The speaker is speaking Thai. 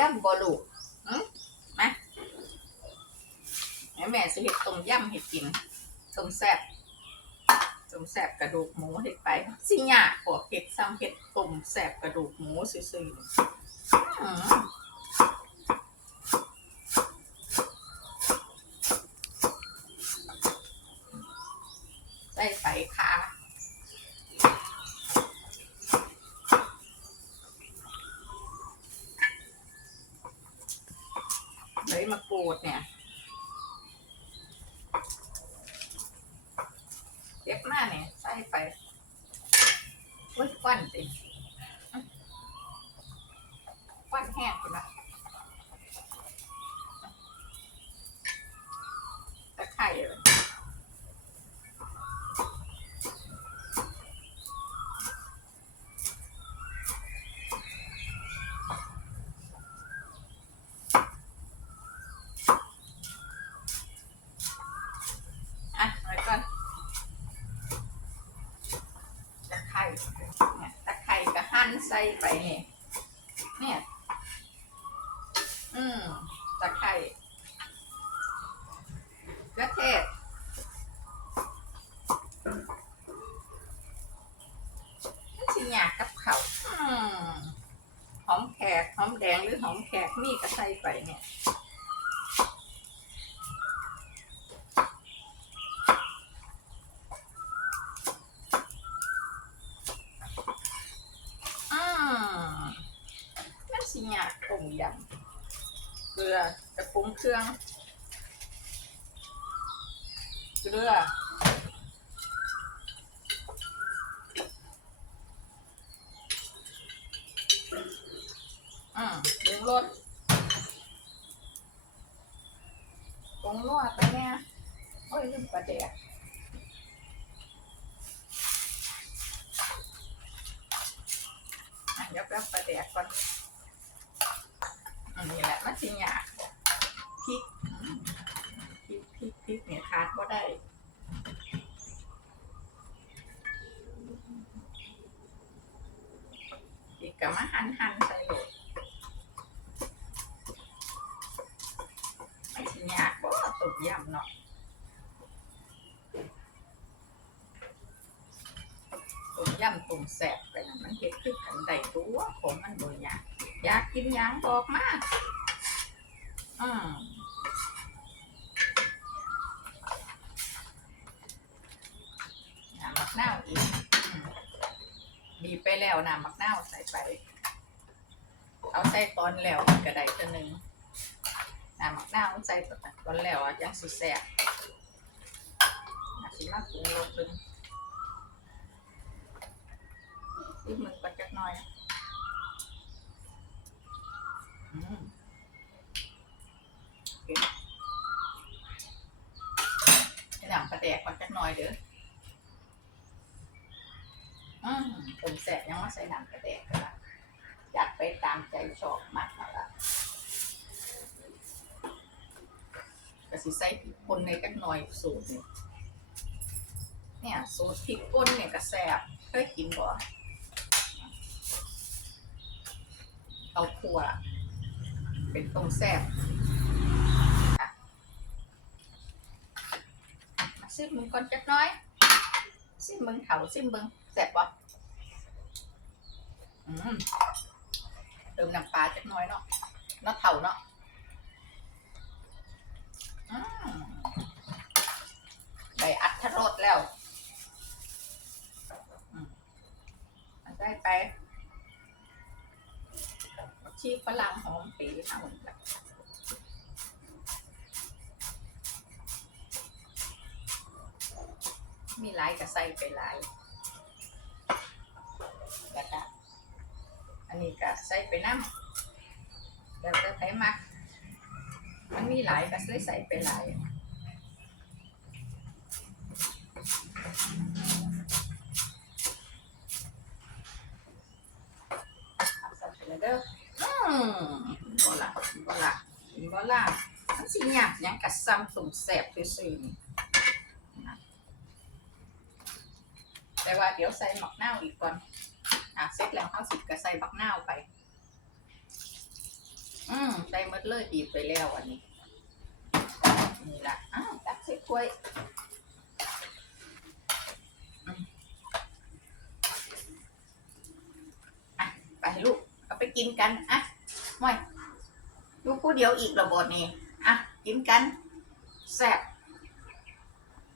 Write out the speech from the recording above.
ย่ำบอลูกอืมมาแม่แม่สิเห็ดต้มย่ำเห็ดกินต้มแซ่บต้มแซ่บกระดูกหมูเห็ดไปสิหยากพวกเห็ดซ้ำเห็ดต้มแซ่บกระดูกหมูซื่อๆใส่ไปค่ะ เลย มากรูดเนี่ยเก็บมาเนี่ยใส่ไปอุ้ยควันติควันแห้งไปละตะไคร่เลยอะไว้ก่อนตะไคร่ เนี่ยตะไคร่ก็หั่นใส่ไปเนี่ยเนี่ยอืมตะไคร่กระเทศมันสิยากกับเขาอืมหอมแขกหอมแดงหรือหอมแขกมีก็ใส่ไปเนี่ย อืมมันสิยาก ต้มยำเกลือกระปรุงเครื่อง เกลืออืมปรุงรสปรุงนัวไปเนี่ยโอ้ยลืมปลาแดกอะเดี๋ยวแป๊บปลาแดกก่อน นนี้แหละมันสิยากพริกพริกพริกพริกเนี่ยขาดก็ได้อีกก็มาหั่นหั่นใส่โหลดไม่สิยากบ่ต้มยำเนาะต้มยำต้มแซ่บไปนะ นหยังบอกมาอืมน้ำมะนาวอีกมบีบไปแล้วน้ำมักนาวใส่ไป เอาใส่ตอนแล้วก็ไดตัวหนึ่งน้ำมักนาวใส่ตอนแล้วอะยังสุดแซ่บอาชิมาปรุงรสดึงซิมมันก่อนจักหน่อย ให้น้ำปลาแดกก่อนจักหน่อยเด้ออืมผมแสบยังว่าใส่หน้ำกระแดกก็ได้อยากไปตามใจชอบมากแล้วล่ะก็สิใส่พริกป่นในกันหน่อยสูตรนี่เนี่ยสูตรพริกป่นเนี่ยก็แสบเคยกินบ่เอาขั่ว เป็นต้มแซ่บซิมมึงก่อนจักหน้อยซิมมึงเขาซิมมึงแซ่บบ่อืมเติมน้ำปลาจักหน้อยเนาะเนาเท่าเนาะอืมได้อัดทรสแล้วได้ไป ชีฝรั่งหอมปีเอาไปมีหลายก็ใส่ไปหลายแล้วก็อันนี้ก็ใส่ไปน้ำแล้วก็ไขมัก มันมีหลายก็เลยใส่ไปหลายเด้อ บ่ละบ่ละบ่ละมันสิยากหยังกะซ้ำตุ่มแสบซื่อๆนี่แต่ว่าเดี๋ยวใส่หมักเนาอีกก่อนอะเสร็จแล้วข้าวสิบก็ใส่บักเนาไป อืมใส่มดเลยบีบไปแล้วอันนี้ นี่ละอ้าวตักใส่ถ้วยอืมอะไปลูก เอาไปกินกันอะ ห่วยลูกผู้เดียวอีกระบอดนี่อะกินกันแซ่บ